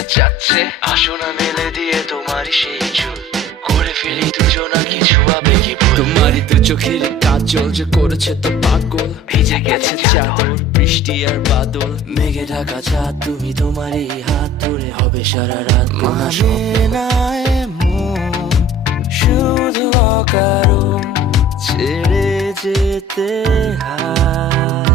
যেতে চাচ্ছে, আসো না মেলে দিয়ে তোমারই সেই চুল, করে ফেলি দুজনা কিছু আবেগী ভুল। তোমারই তো চোখের কাজল যে করেছে তো পাগল, ভিজে গেছে চাদর বৃষ্টি আর বাদল, মেঘে ঢাকা চাঁদ তুমি তোমারই হাত ধরে হবে সারা রাত। মানে না এমন শুধু অকারণ ছেড়ে যেতে হয়।